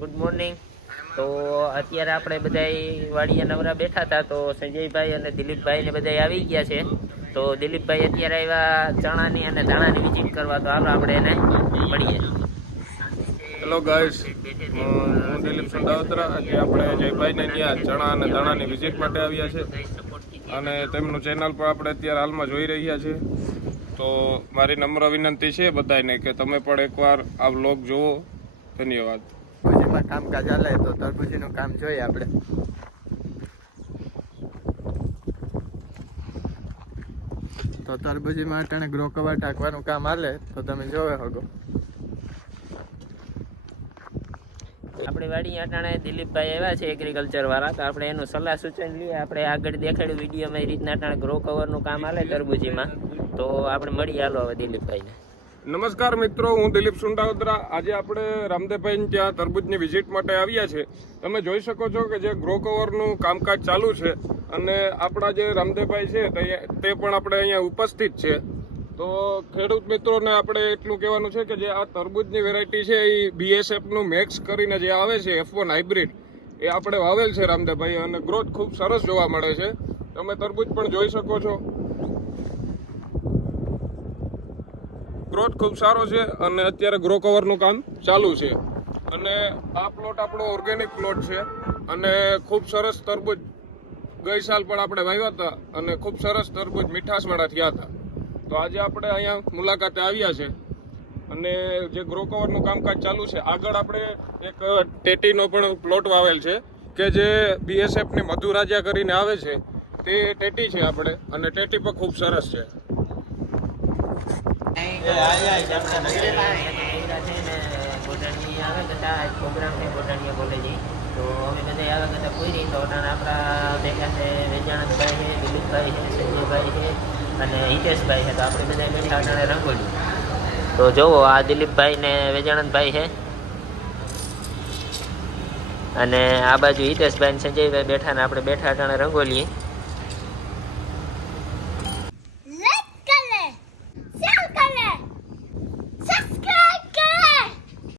Good morning. તો અત્યારે આપણે બધા વાડીએ નવરા બેઠા હતા, તો સંજયભાઈ અને દિલીપભાઈ ને બધા આવી ગયા છે. તો દિલીપભાઈ અત્યારે આવ્યા ચણાની અને ધાણાની વિઝિટ કરવા, તો આપણે એને મળીએ. હેલો ગાઈસ, હું દિલીપ સંડાવતરા. આજે આપણે જયભાઈને ત્યાં ચણા અને ધાણાની વિઝિટ માટે આવ્યા છે અને તેમનું ચેનલ પર આપણે અત્યારે હાલમાં જોઈ રહ્યા છે. તો મારી નમ્ર વિનંતી છે બધાને કે તમે પણ એકવાર આ વ્લોગ જુઓ. ધન્યવાદ. તરબૂચીમાં કામકાજ ચાલે તો તરબૂચીનું કામ જોઈએ આપણે. તો તરબૂચીમાં અટાણે ગ્રો કવર ટાંકવાનું કામ હાલે તો તમે જોવે હગો. આપણે વાડી અટાણે દિલીપભાઈ આવ્યા છે એગ્રીકલ્ચર વાળા, તો આપણે એનું સલાહ સૂચન લઈએ. આપણે આગળ દેખાડ્યું વિડીયોમાં એ રીતના અટાણે ગ્રો કવરનું કામ હાલે તરબૂચીમાં, તો આપણે મળી હાલો હવે દિલીપભાઈને. નમસ્કાર મિત્રો, હું દિલીપ સુંડાવતરા. આજે આપણે રામદેવભાઈ ત્યાં તરબૂચની વિઝિટ માટે આવ્યા છે. તમે જોઈ શકો છો કે જે ગ્રો કવરનું કામકાજ ચાલુ છે અને આપણા જે રામદેવભાઈ છે તે પણ આપણે અહીંયા ઉપસ્થિત છે. તો ખેડૂત મિત્રોને આપણે એટલું કહેવાનું છે કે જે આ તરબૂચની વેરાયટી છે એ BSFનું મેક્સ કરીને જે આવે છે F1 હાઇબ્રિડ, એ આપણે વાવેલ છે રામદેવભાઈ, અને ગ્રોથ ખૂબ સરસ જોવા મળે છે. તમે તરબૂચ પણ જોઈ શકો છો, ગ્રોથ ખૂબ સારો છે અને અત્યારે ગ્રો કવરનું કામ ચાલુ છે. અને આ પ્લોટ આપણો ઓર્ગેનિક પ્લોટ છે અને ખૂબ સરસ તરબૂચ ગઈ સાલ પણ આપણે વાવ્યા હતા અને ખૂબ સરસ તરબૂચ મીઠાશવાળા થયા હતા. તો આજે આપણે અહીંયા મુલાકાતે આવ્યા છે અને જે ગ્રો કવરનું કામકાજ ચાલુ છે. આગળ આપણે એક ટેટીનો પણ પ્લોટ વાવેલ છે કે જે BSFની મધુરાજા કરીને આવે છે, તે ટેટી છે આપણે, અને ટેટી પણ ખૂબ સરસ છે. પ્રોગ્રામ છે બોટાણીયા કોલેજ, તો અમે બધા આવ્યા બધા કોઈ નહીં. તો આપણા ભેગા છે વેજાનંદભાઈ છે, દિલીપભાઈ છે, સંજયભાઈ છે અને હિતેશભાઈ છે. તો આપણે બધા બેઠા અટાણે રંગોલી. તો જોવો, આ દિલીપભાઈ ને વેજાનંદભાઈ છે અને આ બાજુ હિતેશભાઈ ને સંજયભાઈ બેઠા, ને આપણે બેઠા અટાણે રંગોલી.